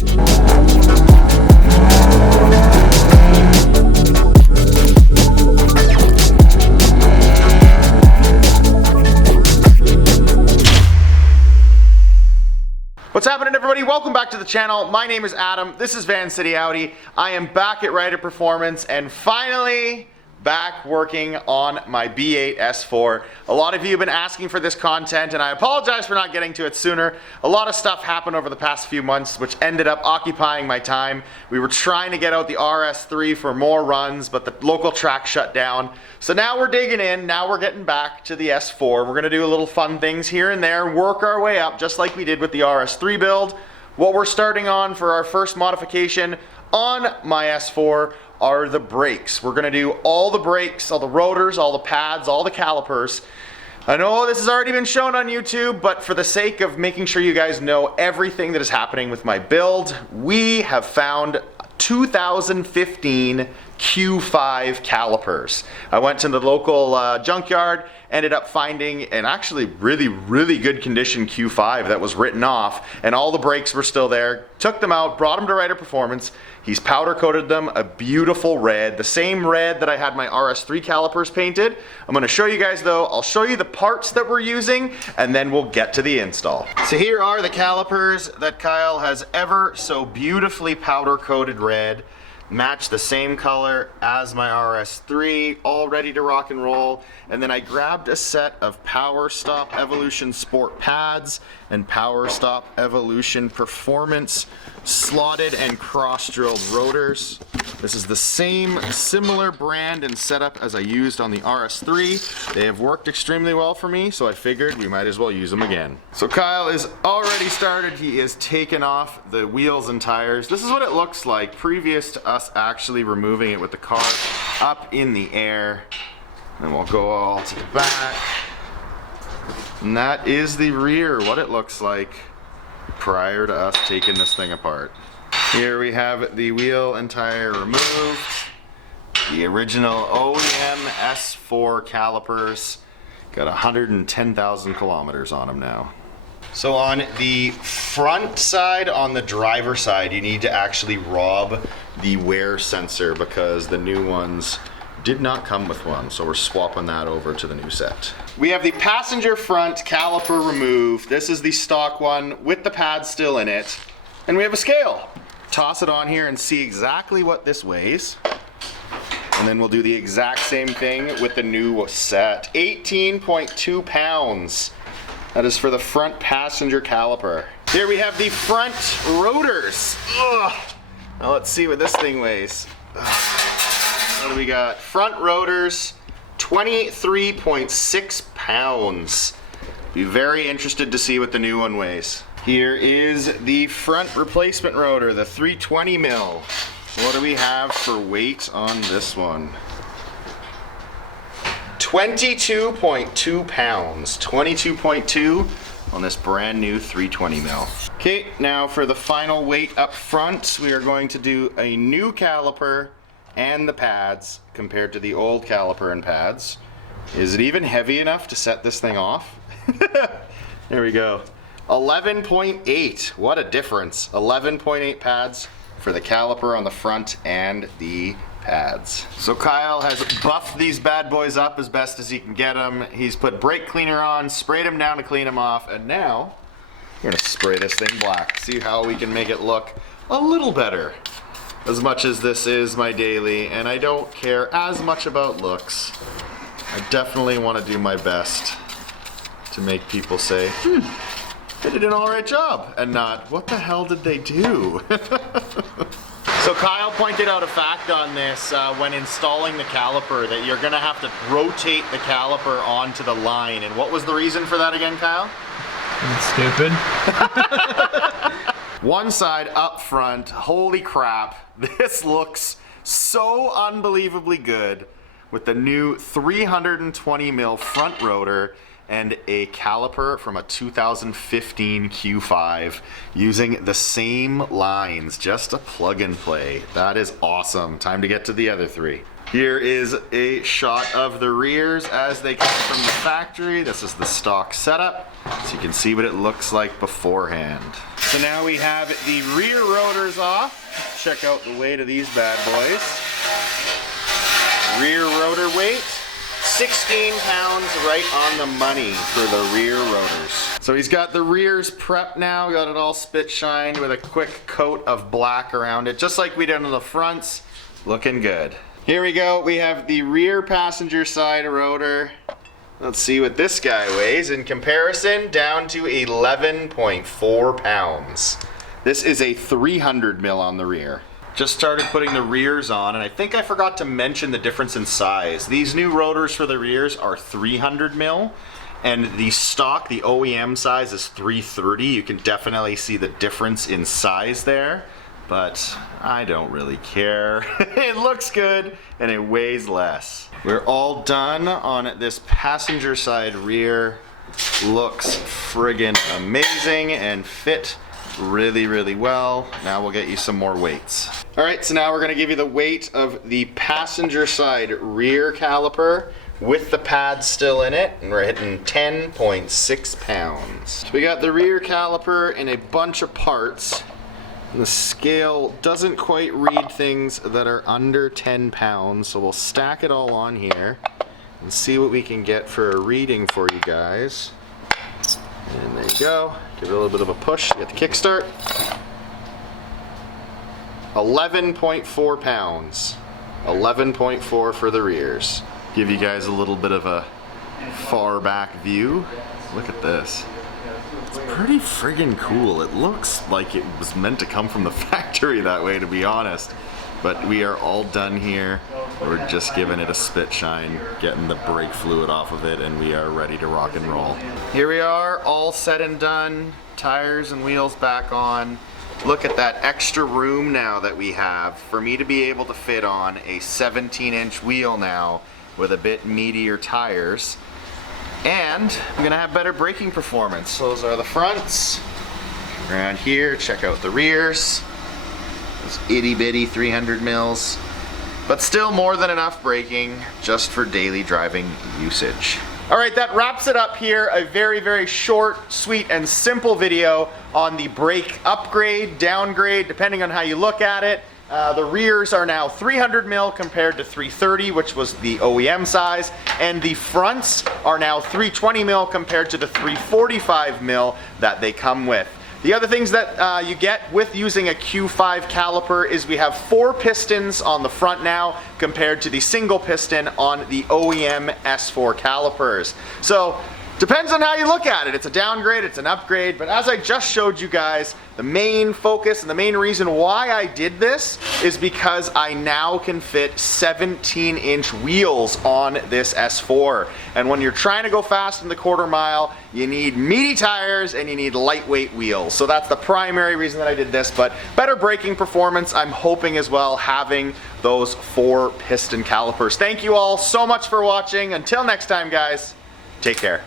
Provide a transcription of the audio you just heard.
What's happening, everybody? Welcome back to the channel. My name is Adam. This is Vancity Audi. I am back at Rider Performance and finally back working on my B8 S4. A lot of you have been asking for this content and I apologize for not getting to it sooner. A lot of stuff happened over the past few months which ended up occupying my time. We were trying to get out the RS3 for more runs, but the local track shut down. So now we're digging in, now we're getting back to the S4. We're gonna do a little fun things here and there, work our way up just like we did with the RS3 build. What we're starting on for our first modification on my S4 are the brakes. We're gonna do all the brakes, all the rotors, all the pads, all the calipers. I know this has already been shown on YouTube, but for the sake of making sure you guys know everything that is happening with my build, we have found 2015 Q5 calipers. I went to the local junkyard, ended up finding an actually really good condition Q5 that was written off, and all the brakes were still there. Took them out, brought them to Rider Performance. He's powder coated them a beautiful red, the same red that I had my RS3 calipers painted. I'm gonna show you guys though, I'll show you the parts that we're using and then we'll get to the install. So here are the calipers that Kyle has ever so beautifully powder coated red. Match the same color as my RS3, all ready to rock and roll. And then I grabbed a set of Power Stop Evolution Sport pads and Power Stop Evolution Performance slotted and cross-drilled rotors. This is the same similar brand and setup as I used on the RS3. They have worked extremely well for me, so I figured we might as well use them again. So Kyle is already started. He is taken off the wheels and tires. This is what it looks like previous to us actually removing it with the car up in the air. And we'll go all to the back. And that is the rear, what it looks like prior to us taking this thing apart. Here we have the wheel and tire removed. The original OEM S4 calipers. Got 110,000 kilometers on them now. So on the front side, on the driver side, you need to actually rob the wear sensor because the new ones did not come with one, so we're swapping that over to the new set. We have the passenger front caliper removed. This is the stock one with the pad still in it. And we have a scale. Toss it on here and see exactly what this weighs. And then we'll do the exact same thing with the new set. 18.2 pounds. That is for the front passenger caliper. Here we have the front rotors. Ugh. Now let's see what this thing weighs. What do we got? Front rotors, 23.6 pounds. Be very interested to see what the new one weighs. Here is the front replacement rotor, the 320 mil. What do we have for weight on this one? 22.2 pounds. 22.2 on this brand new 320 mil. Okay, now for the final weight up front, we are going to do a new caliper and the pads compared to the old caliper and pads. Is it even heavy enough to set this thing off? There we go. 11.8, what a difference. 11.8 pads for the caliper on the front and the pads. So Kyle has buffed these bad boys up as best as he can get them. He's put brake cleaner on, sprayed them down to clean them off, and now we're gonna spray this thing black. See how we can make it look a little better. As much as this is my daily, and I don't care as much about looks, I definitely want to do my best to make people say, they did an alright job, and not, what the hell did they do? So Kyle pointed out a fact on this when installing the caliper, that you're going to have to rotate the caliper onto the line. And what was the reason for that again, Kyle? It's stupid. One side up front, holy crap, this looks so unbelievably good with the new 320 mil front rotor and a caliper from a 2015 Q5 using the same lines, just a plug and play. That is awesome. Time to get to the other three. Here is a shot of the rears as they come from the factory. This is the stock setup, so you can see what it looks like beforehand. So now we have the rear rotors off. Let's check out the weight of these bad boys. Rear rotor weight, 16 pounds, right on the money for the rear rotors. So he's got the rears prepped now, got it all spit shined with a quick coat of black around it, just like we did on the fronts. Looking good. Here we go, we have the rear passenger side rotor. Let's see what this guy weighs in comparison, down to 11.4 pounds. This is a 300 mil on the rear. Just started putting the rears on, and I think I forgot to mention the difference in size. These new rotors for the rears are 300 mil, and the stock, the OEM size, is 330. You can definitely see the difference in size there, but I don't really care. It looks good, and it weighs less. We're all done on this passenger side rear. Looks friggin' amazing and fit really, really well. Now we'll get you some more weights. All right, so now we're gonna give you the weight of the passenger side rear caliper with the pads still in it, and we're hitting 10.6 pounds. So we got the rear caliper in a bunch of parts. And the scale doesn't quite read things that are under 10 pounds, so we'll stack it all on here and see what we can get for a reading for you guys. And there you go. Give it a little bit of a push, get the kickstart. 11.4 pounds. 11.4 for the rears. Give you guys a little bit of a far back view. Look at this. It's pretty friggin' cool. It looks like it was meant to come from the factory that way, to be honest. But we are all done here. We're just giving it a spit shine, getting the brake fluid off of it, and we are ready to rock and roll. Here we are, all said and done. Tires and wheels back on. Look at that extra room now that we have for me to be able to fit on a 17-inch wheel now with a bit meatier tires. And I'm gonna have better braking performance. Those are the fronts. Around here, check out the rears. Those itty bitty 300 mils. But still more than enough braking just for daily driving usage. All right, that wraps it up here. A very, very short, sweet, and simple video on the brake upgrade, downgrade, depending on how you look at it. The rears are now 300 mil compared to 330, which was the OEM size, and the fronts are now 320 mil compared to the 345 mil that they come with. The other things that you get with using a Q5 caliper is we have 4 pistons on the front now compared to the single piston on the OEM S4 calipers. So depends on how you look at it. It's a downgrade, it's an upgrade, but as I just showed you guys, the main focus and the main reason why I did this is because I now can fit 17-inch wheels on this S4. And when you're trying to go fast in the quarter mile, you need meaty tires and you need lightweight wheels. So that's the primary reason that I did this, but better braking performance, I'm hoping as well, having those 4 piston calipers. Thank you all so much for watching. Until next time, guys, take care.